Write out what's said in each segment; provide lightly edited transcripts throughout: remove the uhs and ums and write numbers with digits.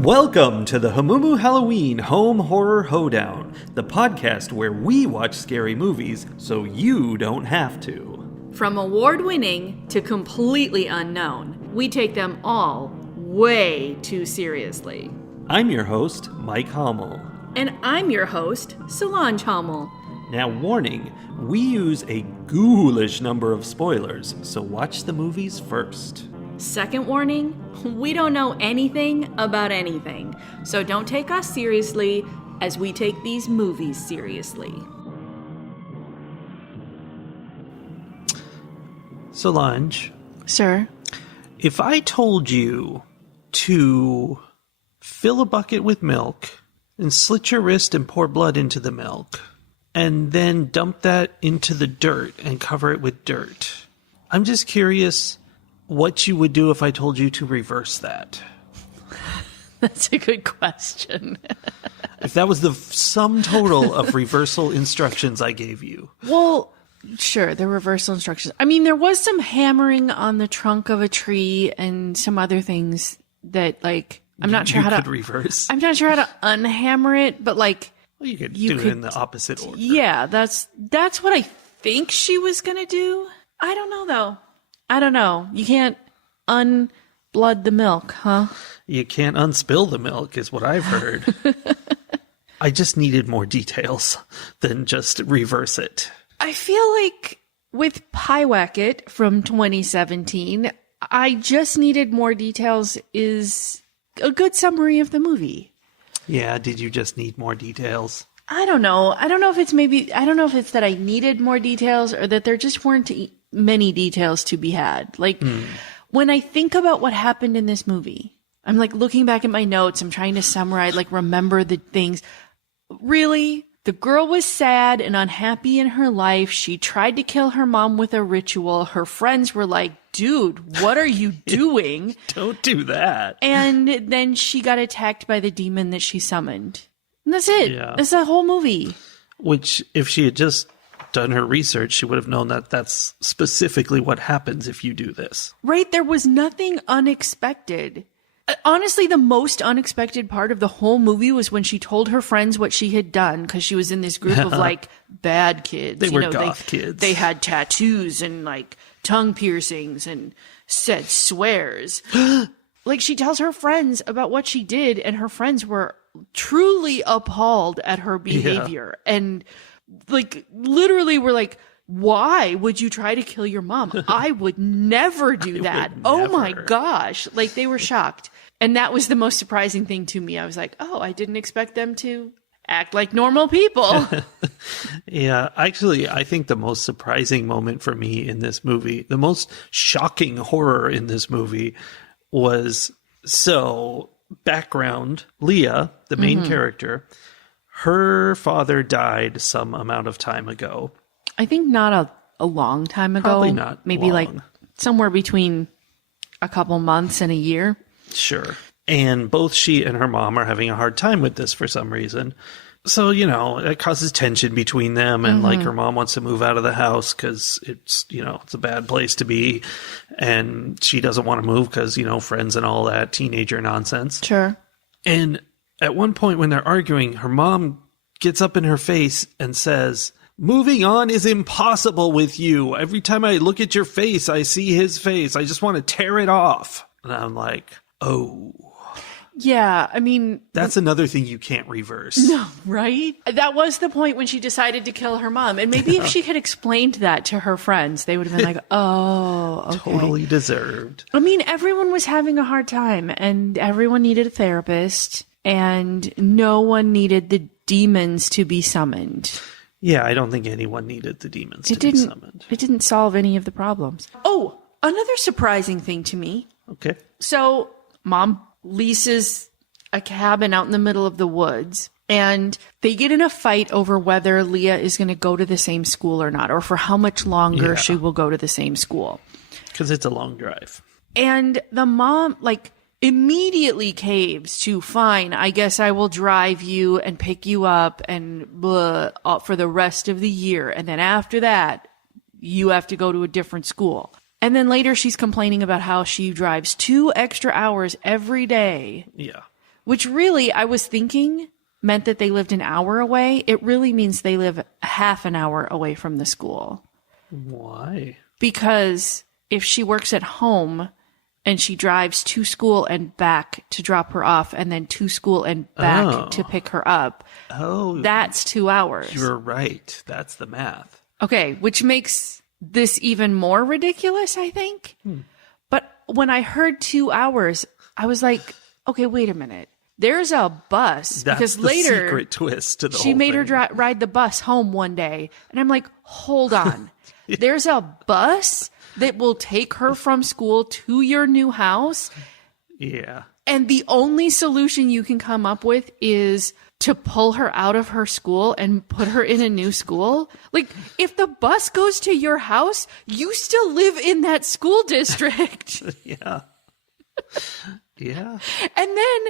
Welcome to the Hamumu Halloween Home Horror Hoedown, the podcast where we watch scary movies so you don't have to. From award-winning to completely unknown, we take them all way too seriously. I'm your host, Mike Hommel. And I'm your host, Solange Hommel. Now, warning, we use a ghoulish number of spoilers, so watch the movies first. Second warning, we don't know anything about anything, so don't take us seriously as we take these movies seriously. Solange. Sir? If I told you to fill a bucket with milk and slit your wrist and pour blood into the milk, and then dump that into the dirt and cover it with dirt, I'm just curious what you would do if I told you to reverse that. That's a good question. If that was the sum total of reversal instructions I gave you. Well, sure, the reversal instructions. I mean, there was some hammering on the trunk of a tree and some other things that, like, I'm not sure how to reverse. I'm not sure how to unhammer it, but like, well, you could do it in the opposite order. Yeah, that's what I think she was gonna do. I don't know though. I don't know. You can't unblood the milk, huh? You can't unspill the milk, is what I've heard. I just needed more details than just reverse it. I feel like with Pyewacket from 2017, I just needed more details is a good summary of the movie. Yeah, did you just need more details? I don't know. I don't know if it's that I needed more details or that there just weren't many details to be had. Like, when I think about what happened in this movie, I'm like looking back at my notes, I'm trying to summarize, like remember the things. Really? The girl was sad and unhappy in her life. She tried to kill her mom with a ritual. Her friends were like, dude, what are you doing? Don't do that. And then she got attacked by the demon that she summoned. And that's it. Yeah. That's the whole movie. Which, if she had just done her research, she would have known that that's specifically what happens if you do this. Right? There was nothing unexpected. Honestly, the most unexpected part of the whole movie was when she told her friends what she had done, because she was in this group of like bad kids. They were goth kids. They had tattoos and like tongue piercings and said swears. Like, she tells her friends about what she did, and her friends were truly appalled at her behavior. Yeah. And like literally were like, why would you try to kill your mom? I would never do that. Oh my gosh. Like, they were shocked. And that was the most surprising thing to me. I was like, oh, I didn't expect them to act like normal people. Yeah, actually, I think the most surprising moment for me in this movie, the most shocking horror in this movie was, so background, Leah, the main character, her father died some amount of time ago. I think not a long time ago. Probably not Maybe long. Like somewhere between a couple months and a year. Sure. And both she and her mom are having a hard time with this for some reason. So, you know, it causes tension between them. And like her mom wants to move out of the house because it's, you know, it's a bad place to be. And she doesn't want to move because, you know, friends and all that teenager nonsense. Sure. And at one point when they're arguing, her mom gets up in her face and says, moving on is impossible with you. Every time I look at your face, I see his face. I just want to tear it off. And I'm like, oh. Yeah, I mean... That's another thing you can't reverse. No, right? That was the point when she decided to kill her mom. And maybe if she had explained that to her friends, they would have been like, oh, okay. Totally deserved. I mean, everyone was having a hard time, and everyone needed a therapist, and no one needed the demons to be summoned. Yeah, I don't think anyone needed the demons to be summoned. It didn't solve any of the problems. Oh, another surprising thing to me. Okay. So, mom leases a cabin out in the middle of the woods, and they get in a fight over whether Leah is going to go to the same school or not, or for how much longer she will go to the same school. Because it's a long drive. And the mom, like, immediately caves to, fine, I guess I will drive you and pick you up and blah, for the rest of the year. And then after that, you have to go to a different school. And then later she's complaining about how she drives 2 extra hours every day. Yeah. which really I was thinking meant that they lived an hour away. It really means they live half an hour away from the school. Why? Because if she works at home and she drives to school and back to drop her off and then to school and back to pick her up, that's 2 hours. You're right. That's the math. Okay, which makes this even more ridiculous, I think. But when I heard 2 hours, I was like, okay, wait a minute. There's a bus. That's because the later secret twist to the she whole made thing. her ride the bus home one day. And I'm like, hold on. There's a bus that will take her from school to your new house. Yeah. And the only solution you can come up with is to pull her out of her school and put her in a new school. Like, if the bus goes to your house, you still live in that school district. Yeah. Yeah. And then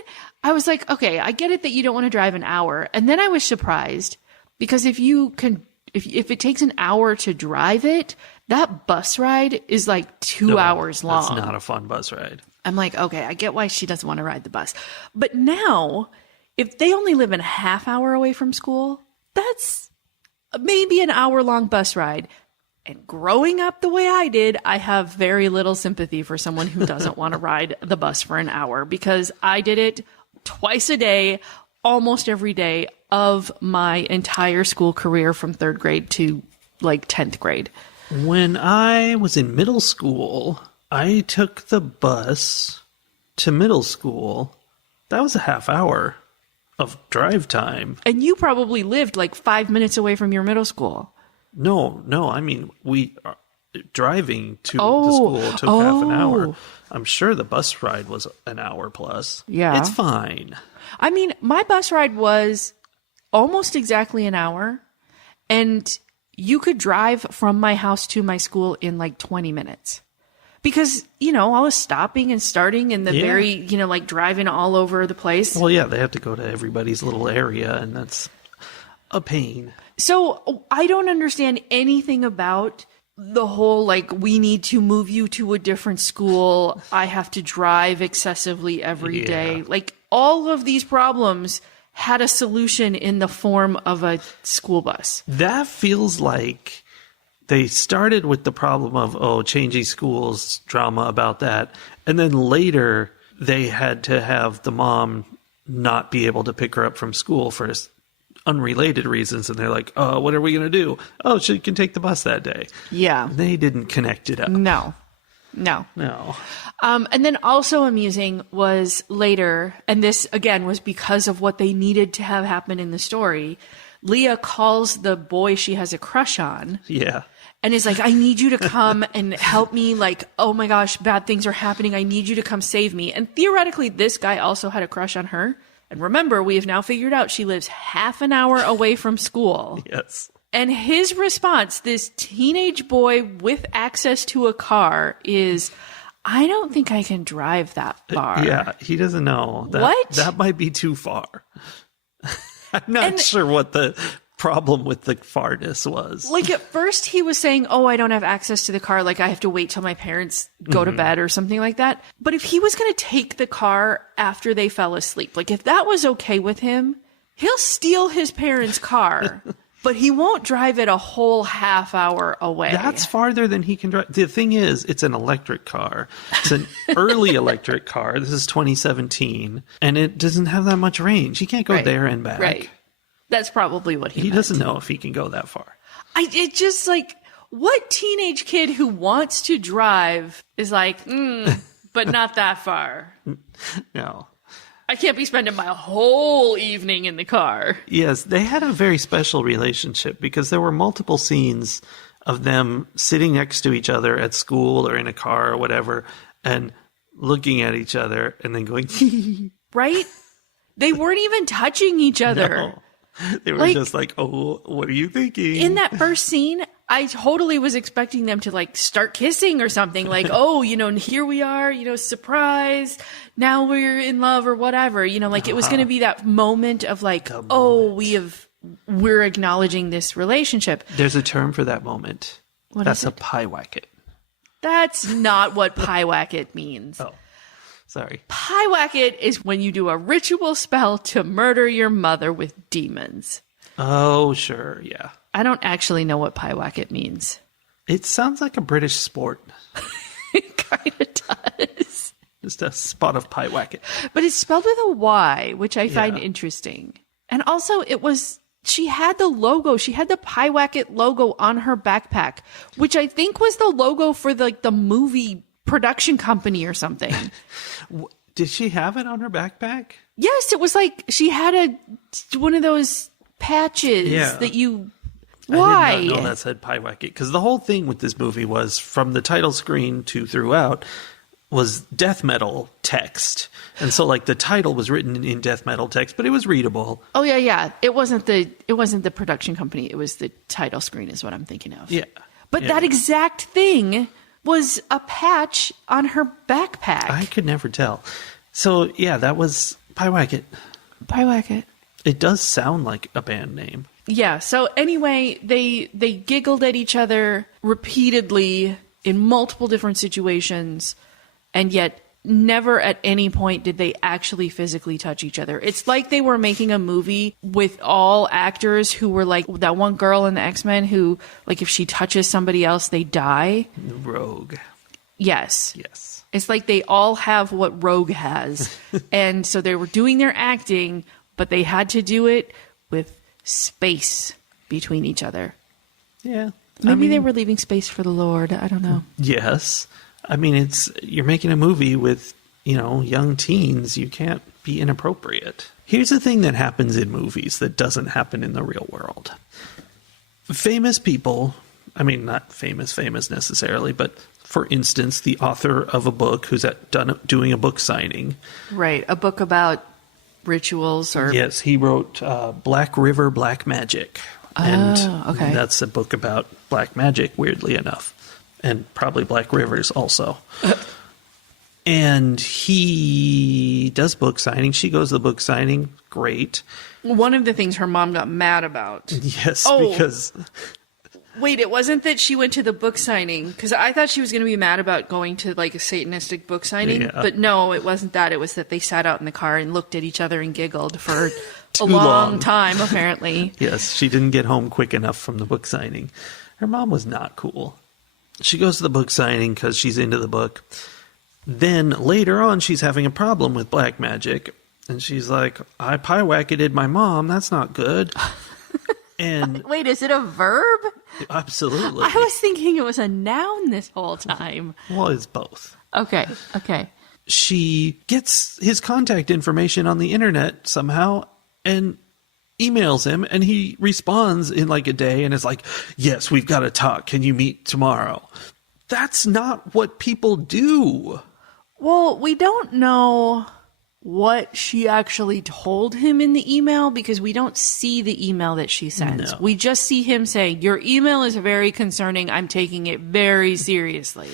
I was like, okay, I get it that you don't want to drive an hour. And then I was surprised because if it takes an hour to drive it, that bus ride is like 2 hours long. That's not a fun bus ride. I'm like, okay, I get why she doesn't want to ride the bus. But now, if they only live a half hour away from school, that's maybe an hour-long bus ride. And growing up the way I did, I have very little sympathy for someone who doesn't want to ride the bus for an hour because I did it twice a day, almost every day of my entire school career from 3rd grade to like 10th grade. When I was in middle school, I took the bus to middle school. That was a half hour of drive time. And you probably lived like 5 minutes away from your middle school. No. I mean, driving to the school took half an hour. I'm sure the bus ride was an hour plus. Yeah. It's fine. I mean, my bus ride was almost exactly an hour. And you could drive from my house to my school in like 20 minutes. Because, I was stopping and starting in the very, like driving all over the place. Well, yeah, they have to go to everybody's little area, and that's a pain. So I don't understand anything about the whole, like, we need to move you to a different school. I have to drive excessively every day. Like, all of these problems had a solution in the form of a school bus. That feels like they started with the problem of, changing schools, drama about that. And then later they had to have the mom not be able to pick her up from school for unrelated reasons. And they're like, what are we going to do? Oh, she can take the bus that day. Yeah. They didn't connect it up. No. And then also amusing was later, and this again was because of what they needed to have happen in the story, Leah calls the boy she has a crush on. Yeah. And is like, I need you to come and help me. Like, oh my gosh, bad things are happening. I need you to come save me. And theoretically, this guy also had a crush on her. And remember, we have now figured out she lives half an hour away from school. Yes. And his response, this teenage boy with access to a car, is, I don't think I can drive that far. Yeah, he doesn't know. That might be too far. I'm not sure what the problem with the farness was. Like, at first he was saying, I don't have access to the car. Like, I have to wait till my parents go to bed or something like that. But if he was going to take the car after they fell asleep, like, if that was okay with him, he'll steal his parents' car. But he won't drive it a whole half hour away. That's farther than he can drive. The thing is, it's an electric car. It's an early electric car. This is 2017. And it doesn't have that much range. He can't go there and back. Right. That's probably what he meant. Doesn't know if he can go that far. It just, like, what teenage kid who wants to drive is like, but not that far. No. I can't be spending my whole evening in the car. Yes, they had a very special relationship because there were multiple scenes of them sitting next to each other at school or in a car or whatever and looking at each other and then going, right? They weren't even touching each other. No. They were just like, what are you thinking? In that first scene, I totally was expecting them to, like, start kissing or something. Like, here we are, surprise. Now we're in love or whatever. Like, it was going to be that moment of, like, we're acknowledging this relationship. There's a term for that moment. That's a pyewacket. That's not what pyewacket means. Oh. Sorry. Pyewacket is when you do a ritual spell to murder your mother with demons. Oh, sure, yeah. I don't actually know what Pyewacket means. It sounds like a British sport. It kind of does. Just a spot of Pyewacket. But it's spelled with a Y, which I find Yeah. interesting. And also, she had the logo. She had the Pyewacket logo on her backpack, which I think was the logo for the movie production company or something. Did she have it on her backpack? Yes, it was like she had one of those patches that you... Why? I did not know that said Pyewacket, because the whole thing with this movie was, from the title screen to throughout, was death metal text. And so, like, the title was written in death metal text, but it was readable. Oh, yeah. It wasn't the production company. It was the title screen is what I'm thinking of. Yeah. But Yeah. that exact thing was a patch on her backpack. I could never tell. So, yeah, that was Pyewacket. Pyewacket. It does sound like a band name. Yeah, so anyway, they giggled at each other repeatedly in multiple different situations, and yet never at any point did they actually physically touch each other. It's like they were making a movie with all actors who were like that one girl in the X-Men who, like, if she touches somebody else, they die. Rogue. Yes. Yes. It's like they all have what Rogue has. And so they were doing their acting, but they had to do it with space between each other. Yeah. Maybe they were leaving space for the Lord. I don't know. Yes. I mean, you're making a movie with, young teens. You can't be inappropriate. Here's the thing that happens in movies that doesn't happen in the real world. Famous people, I mean, not famous necessarily, but for instance, the author of a book who's doing a book signing. Right. A book about rituals or... Yes, he wrote Black River, Black Magic. Okay. That's a book about black magic, weirdly enough. And probably Black Rivers also. And he does book signing. She goes to the book signing. Great. One of the things her mom got mad about. Yes, Oh. because... Wait, it wasn't that she went to the book signing, because I thought she was going to be mad about going to like a Satanistic book signing, Yeah. but no, it wasn't that. It was that they sat out in the car and looked at each other and giggled for a Too long long. time, apparently. Yes, she didn't get home quick enough from the book signing. Her mom was not cool. She goes to the book signing because she's into the book. Then later on, she's having a problem with black magic. And she's like, I pyewacketed my mom. That's not good. And Wait, is it a verb? absolutely. I was thinking it was a noun this whole time. Well, it's both. Okay. She gets his contact information on the internet somehow and emails him, and he responds in like a day and is like, yes, we've got to talk. Can you meet tomorrow? That's not what people do. Well, we don't know what she actually told him in the email because we don't see the email that she sends. No. We just see him saying, your email is very concerning. I'm taking it very seriously.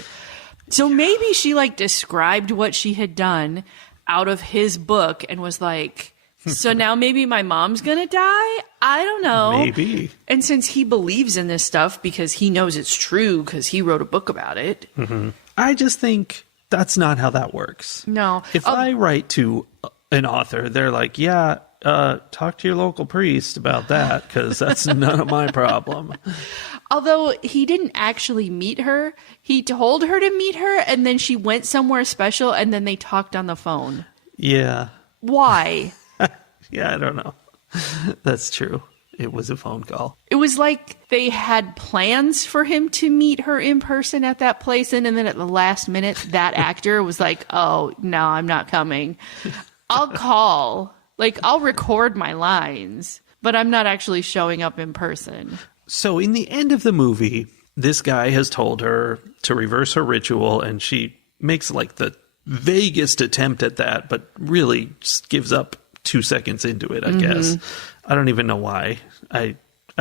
So maybe she like described what she had done out of his book and was like, so now maybe my mom's going to die? I don't know. Maybe. And since he believes in this stuff because he knows it's true because he wrote a book about it. Mm-hmm. I just think that's not how that works. No. If I write to an author, they're like, yeah, talk to your local priest about that because that's none of my problem. Although he didn't actually meet her, he told her to meet her, and then she went somewhere special, and then they talked on the phone. Yeah. Why? Yeah, I don't know. That's true. It was a phone call. It was like they had plans for him to meet her in person at that place, and then at the last minute, that actor was like, oh, no, I'm not coming. I'll call. Like, I'll record my lines, but I'm not actually showing up in person. So in the end of the movie, this guy has told her to reverse her ritual, and she makes like the vaguest attempt at that, but really just gives up 2 seconds into it, I guess. I don't even know why. I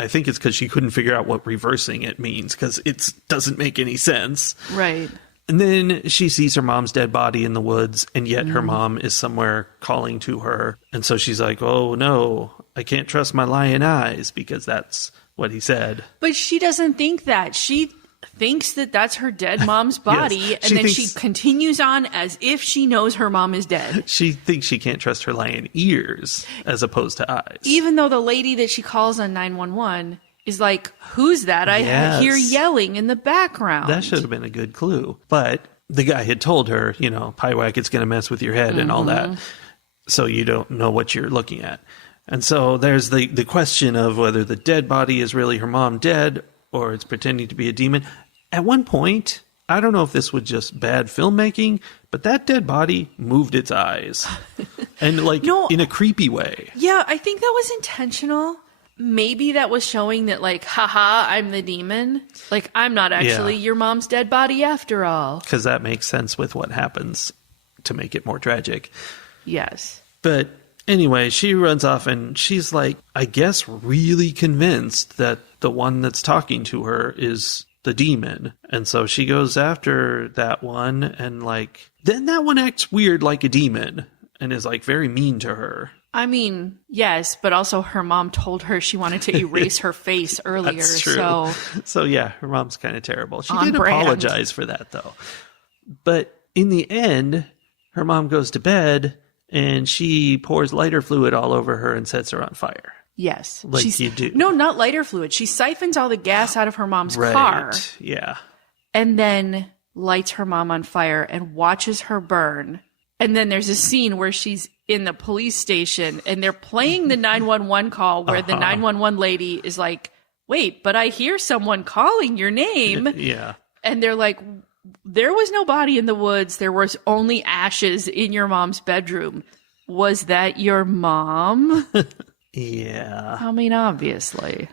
think it's because she couldn't figure out what reversing it means, because it doesn't make any sense. Right. And then she sees her mom's dead body in the woods, and yet her mom is somewhere calling to her. And so she's like, oh, no, I can't trust my lying eyes, because that's what he said. But she doesn't think that. thinks that that's her dead mom's body, Yes, and then she continues on as if she knows her mom is dead. She thinks she can't trust her lying ears as opposed to eyes. Even though the lady that she calls on 911 is like, who's that? I hear yelling in the background. That should have been a good clue. But the guy had told her, Pyewacket's going to mess with your head and all that. So you don't know what you're looking at. And so there's the question of whether the dead body is really her mom dead or it's pretending to be a demon. At one point, I don't know if this was just bad filmmaking, but that dead body moved its eyes. And in a creepy way. Yeah, I think that was intentional. Maybe that was showing that haha, I'm the demon. I'm not actually your mom's dead body after all. Because that makes sense with what happens to make it more tragic. Yes. But anyway, she runs off and she's I guess really convinced that the one that's talking to her is the demon. And so she goes after that one and then that one acts weird like a demon and is very mean to her. I mean, yes, but also her mom told her she wanted to erase her face earlier. That's true. So yeah, her mom's kind of terrible. She did apologize for that though. But in the end, her mom goes to bed and she pours lighter fluid all over her and sets her on fire. Yes. You do. No, not lighter fluid. She siphons all the gas out of her mom's right. car. Yeah. And then lights her mom on fire and watches her burn. And then there's a scene where she's in the police station and they're playing the 911 call where the 911 lady is like, wait, but I hear someone calling your name. Yeah. And they're like, there was no body in the woods. There was only ashes in your mom's bedroom. Was that your mom? Yeah. I mean, obviously.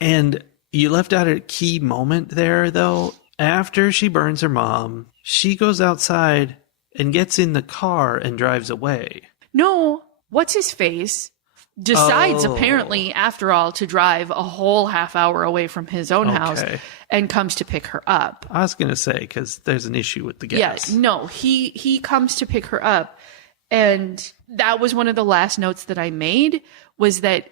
And you left out a key moment there, though. After she burns her mom, she goes outside and gets in the car and drives away. No, what's his face decides apparently, after all, to drive a whole half hour away from his own house and comes to pick her up. I was going to say, because there's an issue with the gas. Yes, no, he comes to pick her up. And that was one of the last notes that I made, was that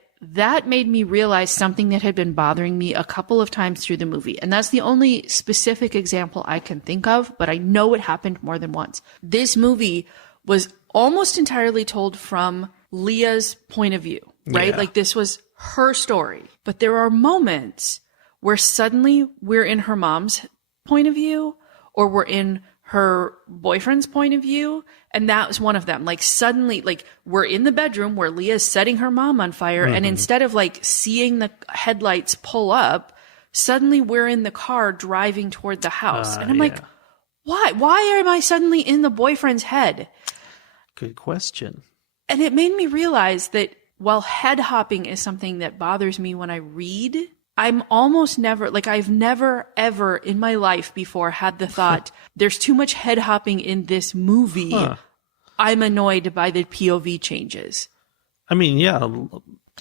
made me realize something that had been bothering me a couple of times through the movie. And that's the only specific example I can think of, but I know it happened more than once. This movie was almost entirely told from Leah's point of view, right? Yeah. This was her story. But there are moments where suddenly we're in her mom's point of view or we're in her boyfriend's point of view. And that was one of them. Suddenly, we're in the bedroom where Leah's setting her mom on fire. And instead of seeing the headlights pull up, suddenly we're in the car driving toward the house. And I'm like, why? Why am I suddenly in the boyfriend's head? Good question. And it made me realize that while head hopping is something that bothers me when I read, I'm almost never, I've never ever in my life before had the thought, there's too much head hopping in this movie. Huh. I'm annoyed by the POV changes. I mean, yeah,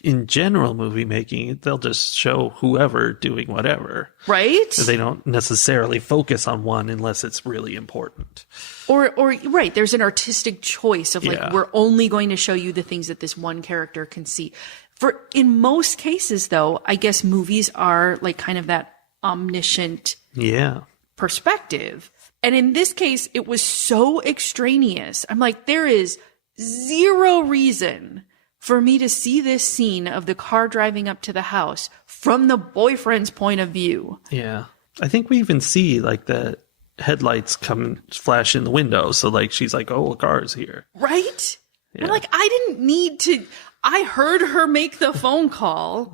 in general movie making, they'll just show whoever doing whatever. Right? They don't necessarily focus on one unless it's really important. Or right, there's an artistic choice of we're only going to show you the things that this one character can see. In most cases, though, I guess movies are kind of that omniscient perspective. And in this case, it was so extraneous. I'm like, there is zero reason for me to see this scene of the car driving up to the house from the boyfriend's point of view. Yeah. I think we even see the headlights flash in the window. So she's like, oh, a car is here. Right? Yeah. I'm I didn't need to. I heard her make the phone call.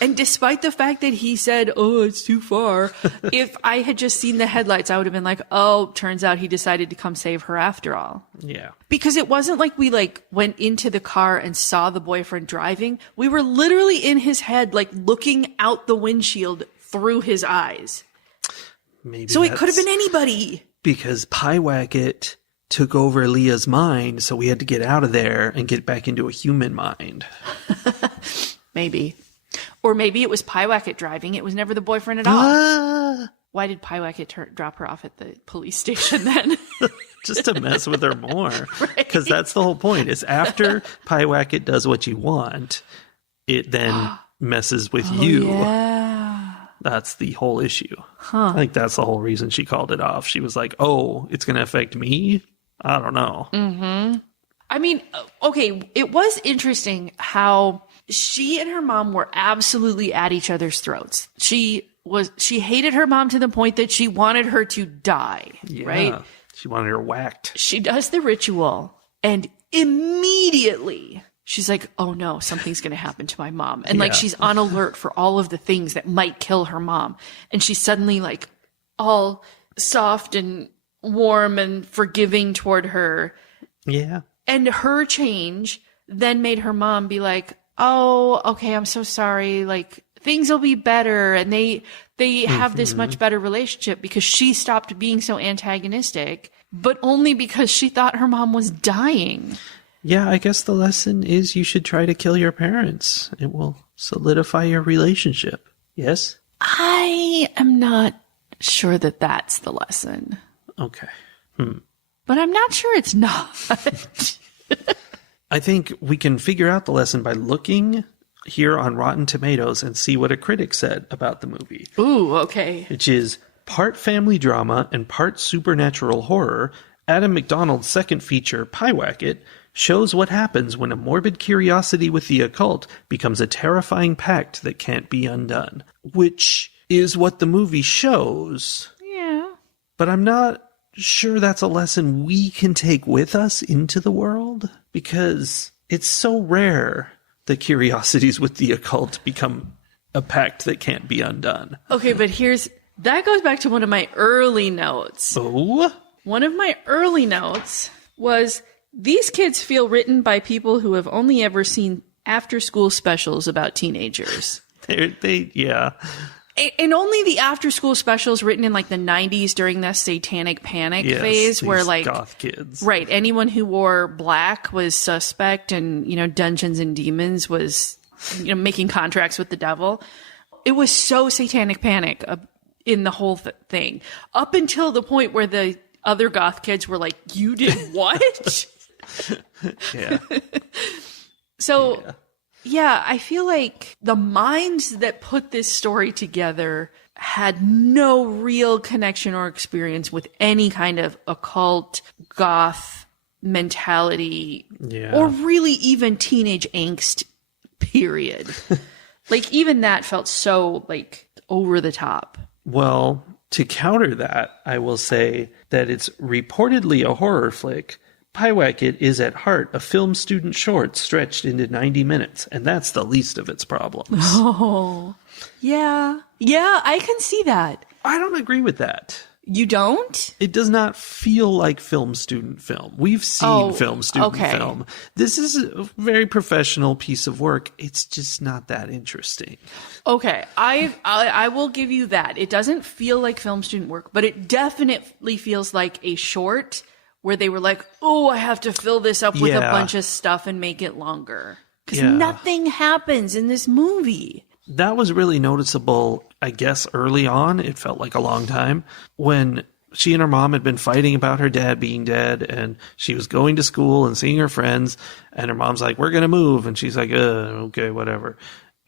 And despite the fact that he said, oh, it's too far, if I had just seen the headlights, I would have been like, oh, turns out he decided to come save her after all. Yeah. Because it wasn't like we went into the car and saw the boyfriend driving. We were literally in his head, looking out the windshield through his eyes. Maybe so it could have been anybody. Because Pyewacket took over Leah's mind, so we had to get out of there and get back into a human mind. Maybe. Or maybe it was Pyewacket driving. It was never the boyfriend at all. Why did Pyewacket drop her off at the police station then? Just to mess with her more. Because that's the whole point. Is after Pyewacket does what you want, it then messes with you. Yeah. That's the whole issue. I think that's the whole reason she called it off. She was like, oh, it's going to affect me? I don't know. Mm-hmm. I mean, okay, it was interesting how she and her mom were absolutely at each other's throats. She hated her mom to the point that she wanted her to die, right? She wanted her whacked. She does the ritual and immediately she's like, oh no, something's going to happen to my mom. And like, she's on alert for all of the things that might kill her mom. And she's suddenly like all soft and warm and forgiving toward her. Yeah. And her change then made her mom be like, oh, okay, I'm so sorry. Like, things will be better. And they have this much better relationship because she stopped being so antagonistic, but only because she thought her mom was dying. Yeah, I guess the lesson is you should try to kill your parents. It will solidify your relationship. Yes? I am not sure that that's the lesson. Okay. But I'm not sure it's not. I think we can figure out the lesson by looking here on Rotten Tomatoes and see what a critic said about the movie. Ooh, okay. Which is part family drama and part supernatural horror. Adam McDonald's second feature, Pyewacket, shows what happens when a morbid curiosity with the occult becomes a terrifying pact that can't be undone. Which is what the movie shows. Yeah. But I'm not sure that's a lesson we can take with us into the world, because it's so rare that curiosities with the occult become a pact that can't be undone. Okay, but that goes back to one of my early notes. Oh? One of my early notes was, these kids feel written by people who have only ever seen after-school specials about teenagers. Yeah. And only the after-school specials written in like the 90s during the satanic panic phase, where like goth kids, right? Anyone who wore black was suspect, and Dungeons and Demons was making contracts with the devil. It was so satanic panic in the whole thing, up until the point where the other goth kids were like, "You did what?" Yeah. So. Yeah, I feel like the minds that put this story together had no real connection or experience with any kind of occult, goth mentality, or really even teenage angst, period. Like, even that felt so, like, over the top. Well, to counter that, I will say that it's reportedly a horror flick. Pyewacket is at heart a film student short stretched into 90 minutes, and that's the least of its problems. Oh, yeah. Yeah, I can see that. I don't agree with that. You don't? It does not feel like film student film. We've seen film student film. This is a very professional piece of work. It's just not that interesting. Okay, I will give you that. It doesn't feel like film student work, but it definitely feels like a short where they were like, oh, I have to fill this up with a bunch of stuff and make it longer. Because nothing happens in this movie. That was really noticeable, I guess, early on. It felt like a long time. When she and her mom had been fighting about her dad being dead, and she was going to school and seeing her friends, and her mom's like, we're going to move. And she's like, okay, whatever.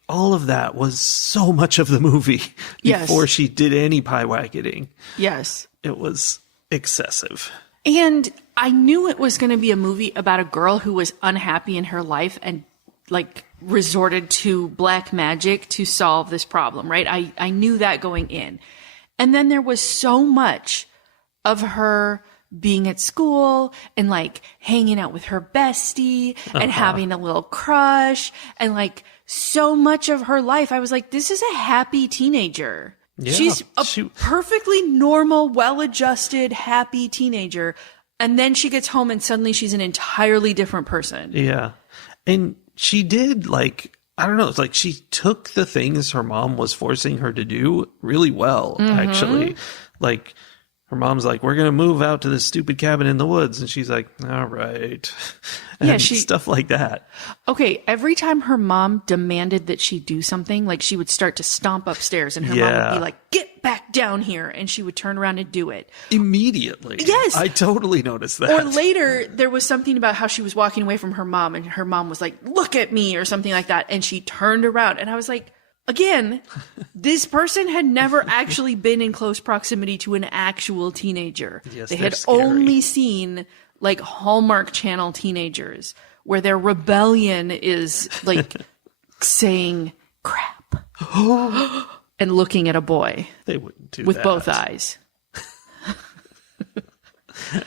All of that was so much of the movie before she did any pye-wacketing. Yes. It was excessive. And I knew it was going to be a movie about a girl who was unhappy in her life and like resorted to black magic to solve this problem, right? I knew that going in. And then there was so much of her being at school and like hanging out with her bestie and having a little crush and like so much of her life. I was like, this is a happy teenager. Yeah, she's a perfectly normal, well-adjusted, happy teenager. And then she gets home and suddenly she's an entirely different person. Yeah. And she did, like, I don't know, it's like she took the things her mom was forcing her to do really well, actually. Like, her mom's like, we're going to move out to this stupid cabin in the woods. And she's like, all right. And stuff like that. Okay, every time her mom demanded that she do something, like she would start to stomp upstairs and her mom would be like, get back down here. And she would turn around and do it. Immediately. Yes. I totally noticed that. Or later, there was something about how she was walking away from her mom and her mom was like, look at me or something like that. And she turned around and I was like, Again, this person had never actually been in close proximity to an actual teenager. Yes, they they're had scary. only seen like Hallmark Channel teenagers where their rebellion is like saying crap and looking at a boy They wouldn't do with that. both eyes.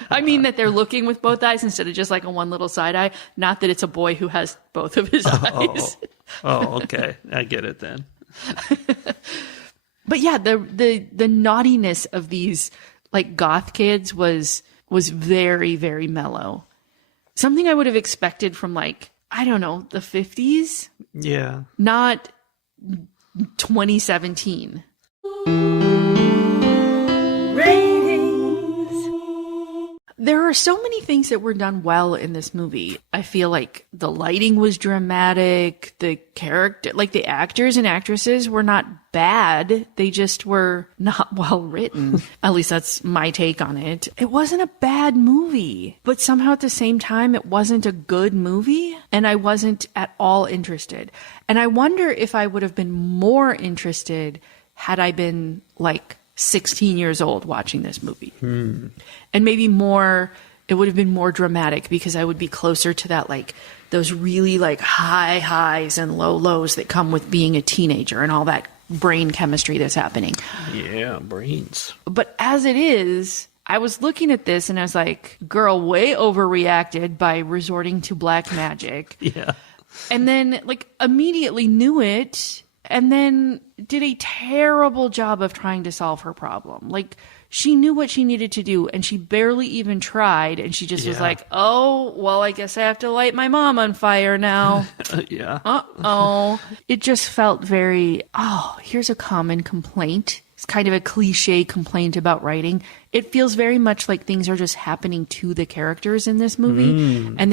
I mean that they're looking with both eyes instead of just like a one little side eye. Not that it's a boy who has both of his eyes. Oh, okay. I get it then. But yeah, the naughtiness of these like goth kids was very, very mellow. Something I would have expected from like, I don't know, the 50s, Yeah. not 2017. There are so many things that were done well in this movie. I feel like the lighting was dramatic. The character, like the actors and actresses were not bad. They just were not well written. At least that's my take on it. It wasn't a bad movie, but somehow at the same time, it wasn't a good movie. And I wasn't at all interested. And I wonder if I would have been more interested had I been like 16 years old watching this movie. And maybe more, it would have been more dramatic because I would be closer to that, like those really like high highs and low lows that come with being a teenager and all that brain chemistry that's happening. Yeah, brains. But as it is, I was looking at this and I was like, girl, way overreacted by resorting to black magic. Yeah. And then like immediately knew it and then did a terrible job of trying to solve her problem. Like she knew what she needed to do and she barely even tried. And she just was Yeah. like, oh, well, I guess I have to light my mom on fire now. Yeah. Uh-oh. It just felt very, oh, here's a common complaint. It's kind of a cliche complaint about writing. It feels very much like things are just happening to the characters in this movie. And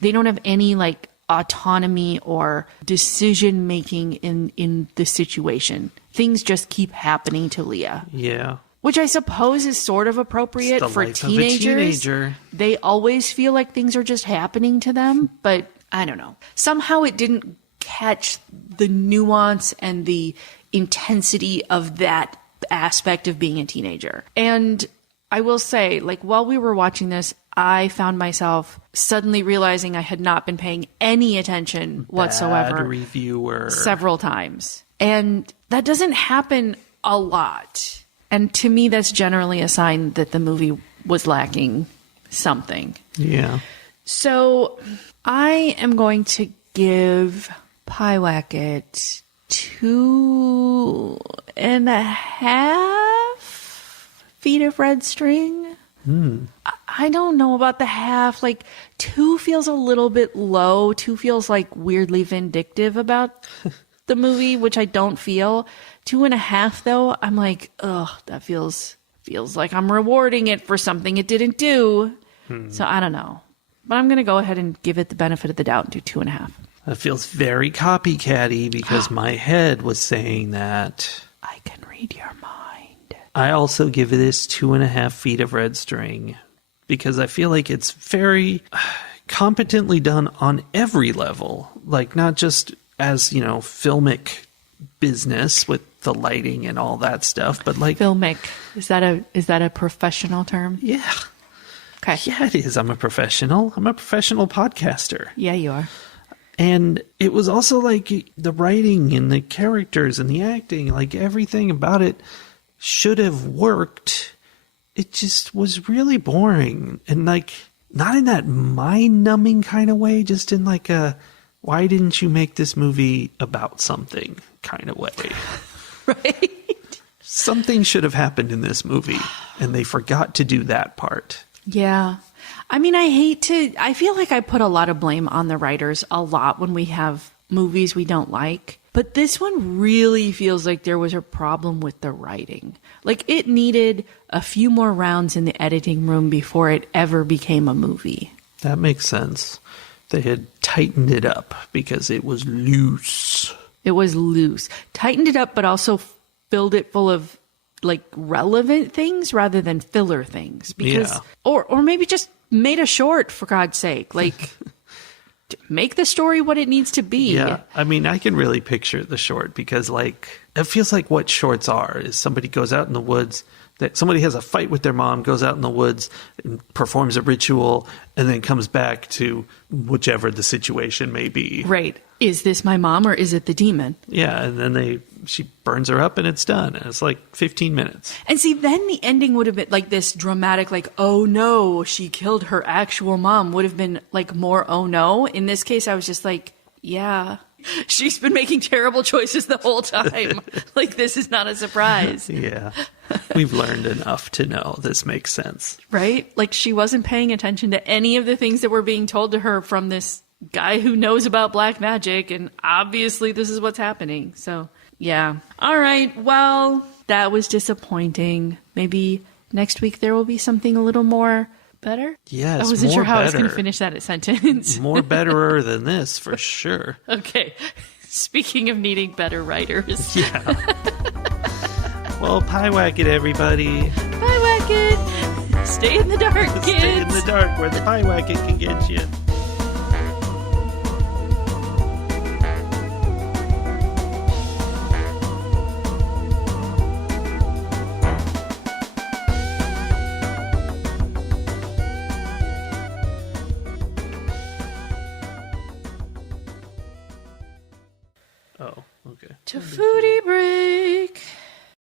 they don't have any like autonomy or decision making in the situation. Things just keep happening to Leah. Yeah. Which I suppose is sort of appropriate It's the for life of a teenagers. teenager. They always feel like things are just happening to them, but I don't know. Somehow it didn't catch the nuance and the intensity of that aspect of being a teenager. And I will say, like, while we were watching this, I found myself suddenly realizing I had not been paying any attention whatsoever. Bad reviewer. Several times. And that doesn't happen a lot. And to me, that's generally a sign that the movie was lacking something. Yeah. So I am going to give Pyewacket 2.5 feet of red string. I don't know about the half. Like 2 feels a little bit low. 2 feels like weirdly vindictive about the movie, which I don't feel. 2.5 though, I'm like, ugh, that feels like I'm rewarding it for something it didn't do. So I don't know. But I'm going to go ahead and give it the benefit of the doubt and do 2.5. That feels very copycatty because my head was saying that. I can read your mind. I also give this 2.5 feet of red string because I feel like it's very competently done on every level. Like not just as, filmic business with the lighting and all that stuff, but like Filmic. Is that a professional term? yeah. Okay. Yeah, it is. I'm a professional podcaster. Yeah, you are. And it was also like the writing and the characters and the acting, like everything about it should have worked. It just was really boring. And like, not in that mind-numbing kind of way, just in like a, why didn't you make this movie about something kind of way? Right? Something should have happened in this movie, and they forgot to do that part. Yeah. I mean, I feel like I put a lot of blame on the writers a lot when we have movies we don't like. But this one really feels like there was a problem with the writing. Like it needed a few more rounds in the editing room before it ever became a movie. That makes sense. They had tightened it up because it was loose. It was loose. Tightened it up, but also filled it full of like relevant things rather than filler things. Because Yeah. or maybe just made a short, for God's sake. Like make the story what it needs to be. Yeah, I mean, I can really picture the short because, like, it feels like what shorts are is somebody goes out in the woods, that somebody has a fight with their mom, goes out in the woods and performs a ritual, and then comes back to whichever the situation may be. Right. Is this my mom or is it the demon? Yeah, and then she burns her up and it's done. And it's like 15 minutes. And see, then the ending would have been like this dramatic, like, oh no, she killed her actual mom, would have been like more oh no. In this case, I was just like, yeah, she's been making terrible choices the whole time. Like, this is not a surprise. Yeah. We've learned enough to know this makes sense. Right? Like, she wasn't paying attention to any of the things that were being told to her from this guy who knows about black magic, and obviously this is what's happening. So, yeah. All right, well, that was disappointing. Maybe next week there will be something a little more better? Yes, I wasn't more sure how I was better. going to finish that sentence. More betterer than this, for sure. Okay. Speaking of needing better writers. Yeah. Well, Pyewacket, everybody. Pyewacket! Stay in the dark, kids! Stay in the dark where the Pyewacket can get you. Oh, okay. To foodie break.